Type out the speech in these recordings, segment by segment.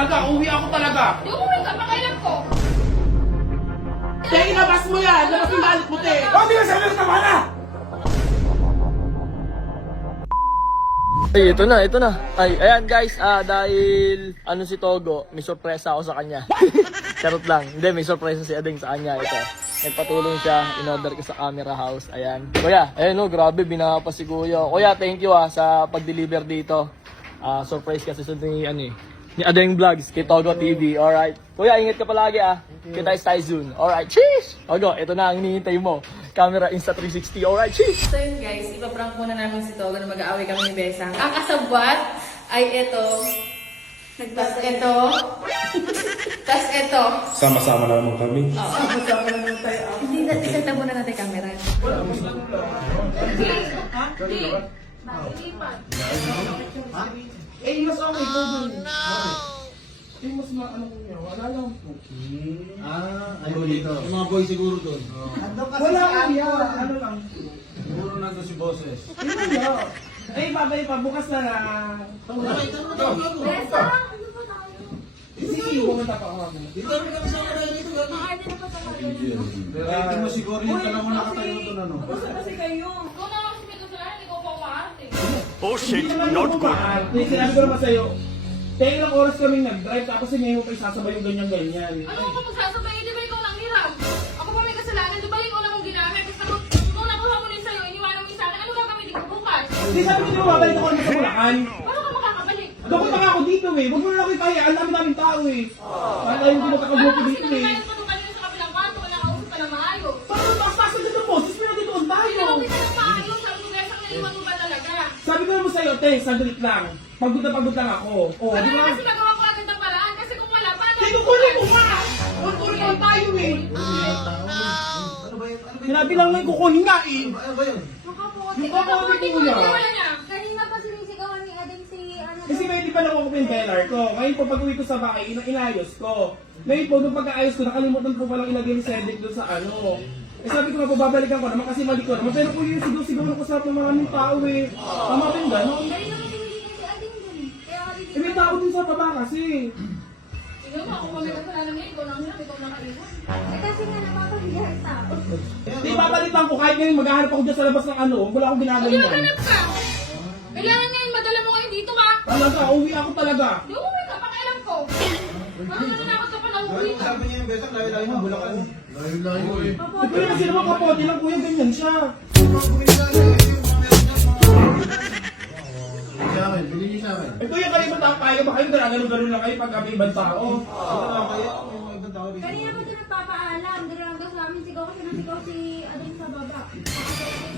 talaga. Uwi ako talaga. Di umuwi ka, pakailan ko. Kaya inabas mo yan. Labas yung galit mo, te. Hindi ka sabi ko tama na. Ay, ito na. Ay, ayan guys, dahil ano si Togo, may sorpresa ako sa kanya. Charot lang. Hindi, may sorpresa si Ading sa kanya. Ito. Nagpatulong siya, in-order ko sa camera house. Ayan. Kuya, ayan o, grabe, binaka pa si Kuya. Kuya, thank you sa pag-deliver dito. Surprise kasi sa ni Ading Vlogs, kay Togo TV. Alright. Kuya, ingat ka palagi Kita tayo soon. Alright, cheers! Togo, ito na ang hinihintay mo. Camera Insta360. Alright, cheers! So yun guys, ipaprank muna namin si Togo na mag-aaway kami ni Besang. Ang kasabwat ay ito. Tas ito. Tas ito. Sama-sama na naman kami. Sama-sama naman tayo. Hindi natin isenta muna natin camera. Eh, mas okay po dun. Eh, mas maano ko niya. Wala lang po. Ayaw dito. Yung mga boy siguro doon. Wala lang yan. Ano lang. Siguro nandun si Boses. Wala. Eh, babay pa. Bukas na lang. Sige, pumunta pa ako. Pero mo siguro yung tanong mo nakatayo doon ano. Ikaw na lang si Mito Solar, hindi ko pa umaarte. Oh shit, not good. Sinabi ko naman sa'yo, kaya ilang oras kaming nag-drive, tapos hindi mo pa isasabay yung ganyan-ganyan. Ano ko magsasabay? Di ba ikaw lang hirap? Ako pa may kasalanan, di ba yung una mong ginamit? Basta nung nakuha mo rin sa'yo, iniwanan mo yung sa akin, ano gagamitin ko bukas? Hindi sabi ko di mo babalik ako naman sa Bulacan. Paano ka makakabalik? Doon pa ako dito eh. Huwag mo na lang kayo kaya. Ang dami-daming tao eh. Wala yung pinagkakagrupo dito eh. Sinunod mo kanina sa kabilang kanto, wala kausap ka na maayos. Paano taas-taas na dito po? Sis, pinagkitoon tayo. Hindi ka na maayos, sabi ko guys, ang naiwan mo ba talaga? Sabi ko naman sa'yo, te, sandlit lang. Pagod lang ako. Oh, Ano di ba? kasi nagawa ko agad ng paraan? Kasi kung wala, paano? Te, kukunin mo nga! Kukunin lang tayo eh. Ano ba yun? Sinabi lang na kukunin nga eh. Ano ba yun? Makaputi. Yung kukunin ko niya. Kanina pa sinisigawan ni Ading si ano. Kasi may di pa nakuha ko yung beller ko. Ngayon po pag uwi ko sa bahay, inayos ko. Ngayon po, nung pagkaayos ko, nakalimutan ko palang ilagay ni Cedric doon sa ano. Eh sabi ko nga po, babalikan ko naman kasi mali ko naman. Pero po yung sigaw-sigaw ko sa mga aming tao eh. Tama ba yung gano'n? Kanina pa sinisigawan si Ading dun. Kaya Ading. Eh may tao din sa baba kasi. Ikaw mo, kung may kasalanan niya, ikaw lang hirap, ikaw nakaiwan. Eh kasi nga napapahiyar tao. Di babalikan ko kahit ngayon maghahanap ako dyan sa labas ng ano. Wala akong Hindi ginagawa. maghanap ka. Kailangan ngayon, madala mo ngayon dito ka. Talaga, uwi ako talaga. Di umuwi ka, pakailan ko. Ano na nakot ka pa na uuwi ka? Sabi niya yung besang, layo-layo mo, Bulacan. Layo-layo eh. Eh kuya kasi naman kapote lang kuya, ganyan siya. Sa akin, bilhin niyo sa akin. Eh kuya kayo matapaya ba kayo ganun lang kayo pag kami ibang tao? Ano lang kaya? May mga ibang tao dito. Kanina pa siya nagpapaalam, dirangga sa amin, sigaw kasi nang sigaw si Ading sa baba.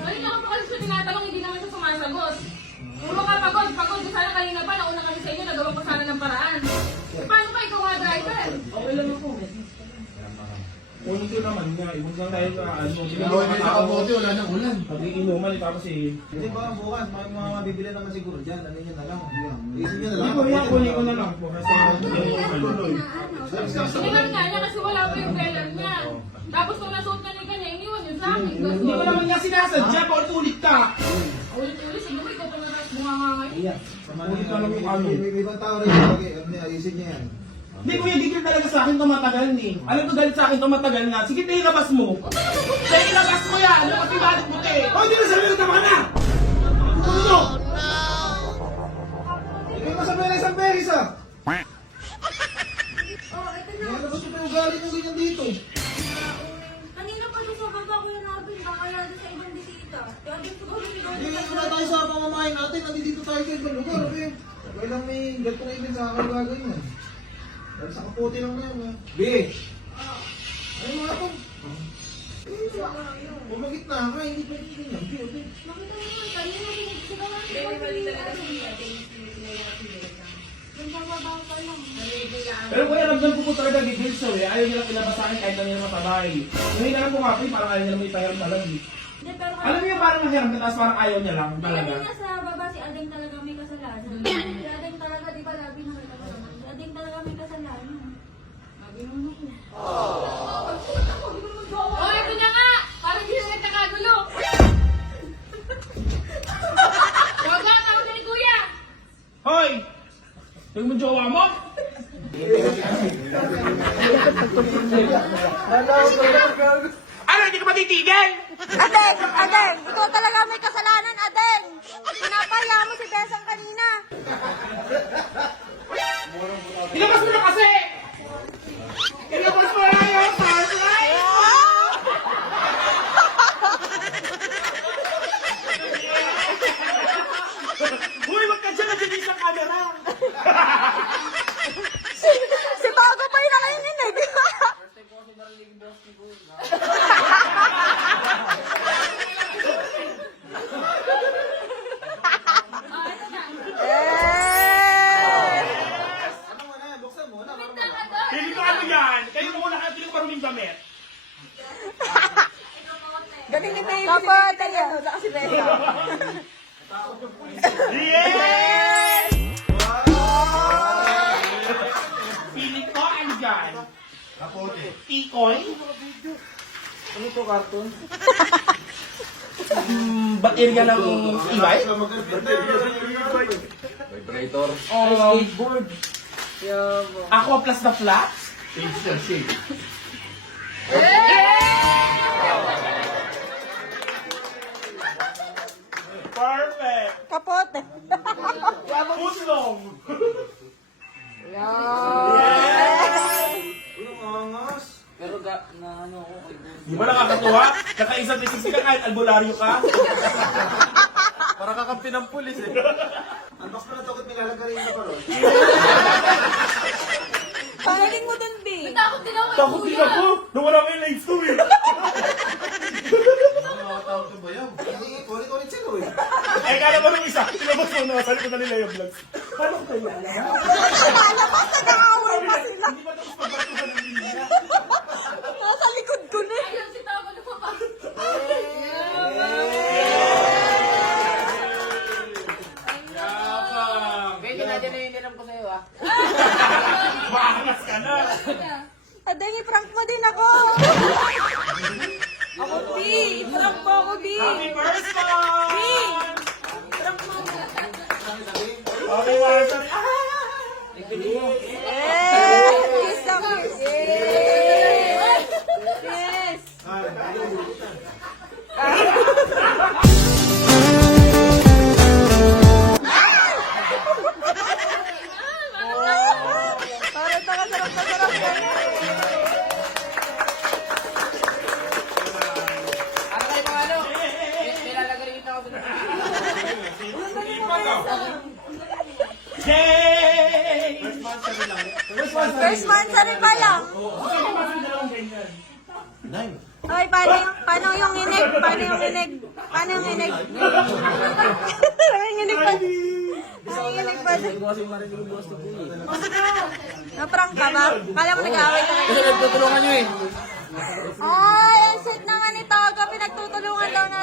Ay, nakapakalis ko tinatanong, hindi naman siya sumasagot. Puro ka pagod, sana kanina pa, nauna kami sa inyo, nagawa ko sana ng paraan. Paano pa ikaw nga driver? Okay lang ako. Kunin ko naman nga, ibig lang tayo sa ano. Gawin mo sa kapote, wala nang ulan. Pag-iinuman, tapos eh. Hindi ba bukas, mga mabibili naman siguro dyan. Ano yun na lang. Isin nyo na lang. Hindi ko yan, kunin ko na lang po. Kasi Sinilan nga niya kasi wala pa yung beller niya. Tapos nung nasuot na ni kanya, iniwan yun sa akin. hindi ko naman nga sinasadya, paulit-ulit ka. Ulit-ulit, siguro ikaw pa na bunganga ngayon. Ulit na lang yung ano. May ibang tao rin yung ayusin niya yan. Hindi kuya, di ka talaga sa akin tumatagal eh. Alam ko galit sa akin tumatagal na. Sige, te, ilabas mo. Te, ilabas mo yan. Ano pati balik mo, te? Oh, hindi na sabi ko, tama na! Ano? Hindi mo sabihin na isang beris ah! Oh, ito na. Ano ba siya yung galing ng ganyan dito? Kanina pa siya sa baba ko yung nabin, baka yan sa ibang bisita. Kaya din siguro sigaw Hindi niya. nga na tayo sa pamamahay natin. Nandito tayo sa ibang lugar. Okay lang may gato na ibig sa akin gagawin yan. Dahil sa kapote lang na yan. Be! Ano mga ito? Bumagit na nga. Hindi pwede ganyan. Be, be. Makita mo naman, kanina sinisigawan si Ading. Yung bababa pa lang. Pero kuya, ramdam ko po talaga gigil siya eh. Ayaw nilang ilabas sa akin kahit na nila matabay. Yung hinalang ko nga po parang ayaw nilang may pahiram talaga eh. Hindi, pero Alam niyo yung parang nahiram ka, tapos parang ayaw niya lang talaga. kanina sa baba si Ading talaga may kasalanan. Si Ading talaga, di ba, labi na may kasalanan. Si Ading talaga may kasalanan. Oh, ito na nga! Parang hindi na nagkakagulo. Huwag lang, tawag ka ni Kuya. Hoy! Yung mo jowa mo? Ano, hindi ka matitigil? Adeng! Adeng! Ikaw talaga may kasalanan, Adeng! Pinapaya mo si Besang kanina. Ilabas mo na kasi! Ilabas mo na yung flashlight! Uy, wag ka dyan, nagigis ang camera! Si Togo pa yung nakikinig. Ano mo na, buksan mo na. Pili ko ano yan? Kayo muna kayo, pili ko maruming damit. Galing ni Baby. Kapote yan. Saka si Besang. Yes! Pili ko ano dyan? Kapote. Tikoy? Ano to, cartoon? Baterya ng ibay? Vibrator. Um, Skateboard. Aqua plus the flats? Perfect! Kapote. Puslong! Angas. Pero na ano ako kay Boss. Di ba nakakatuwa? Kakaisang tisisi ka kahit albularyo ka? Para kakampi ng pulis eh. Unbox mo na to, nilalagarin na pa ron. Pagaling mo dun, B. Takot din ako. Takot din ako! Nawala ko yung live story! Nakakatawag ka ba yan? Hindi, kulit-kulit sila eh. Eh, kala mo nung isa, tinabas mo na, sa likod na nila yung vlogs. Paano ko tayo alam? Lalabas, nag-aaway pa sila. Hindi ba tapos pagbatuhan ng linya? Nasa likod ko na. Ayun si Togo na pa. Pwede na dyan na yung nilam ko sa'yo ah. Maangas ka na! Adeng, i-prank mo din ako. Ako, B. I-prank mo ako, B. Happy birthday! I-prank mo. Happy birthday! Kiss ako. Yes. Parang nakasarap na sarap ka na. Ano kayo mga ano? Nilalagay rin ako sa Yay! First month sa rin pa lang. Ay, paano yung inig? Paano yung inig? Paano yung inig? Paano yung inig pa? Paano yung inig pa? Hindi ko kasi marinig yung boss ko po eh. Na-prank ka ba? Kala mo nag-aaway ka Kasi kayo. nagtutulungan nyo eh. Ay, ang sweet naman ni Togo. Pinagtutulungan daw natin.